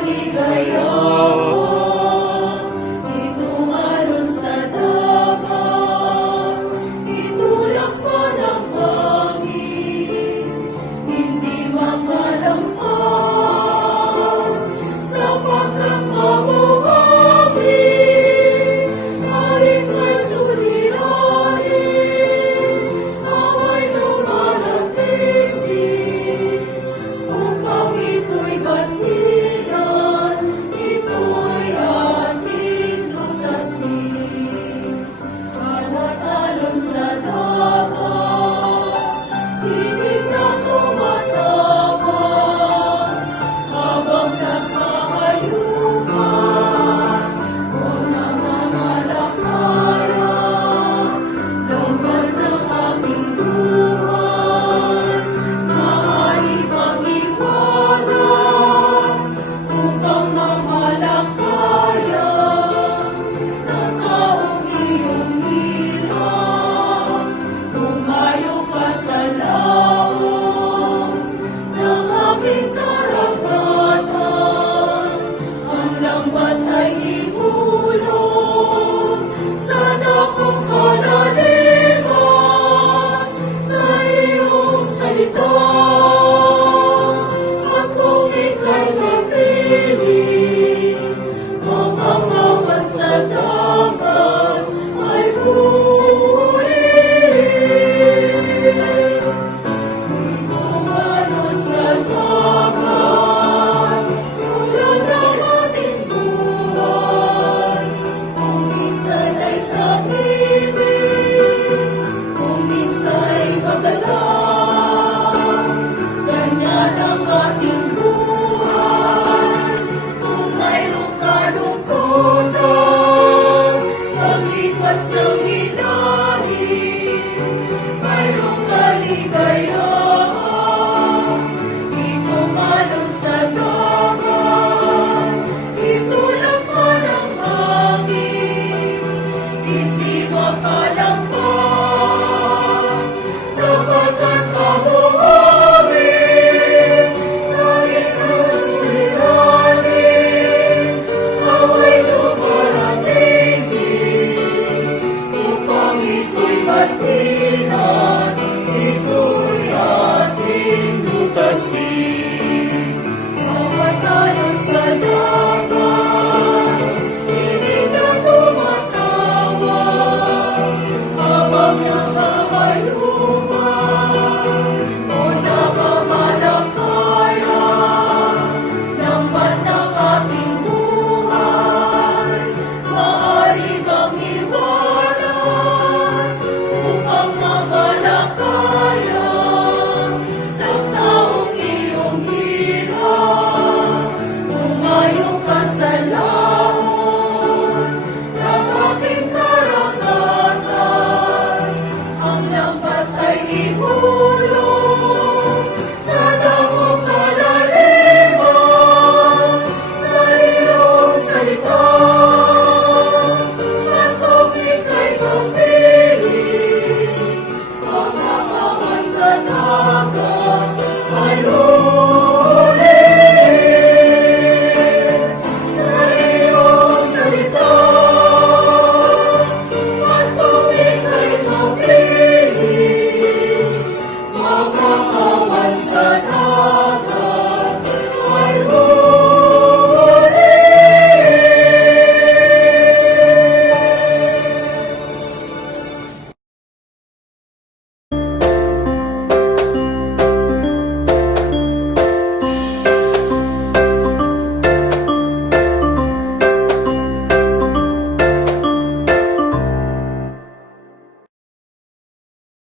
Maligayang We go.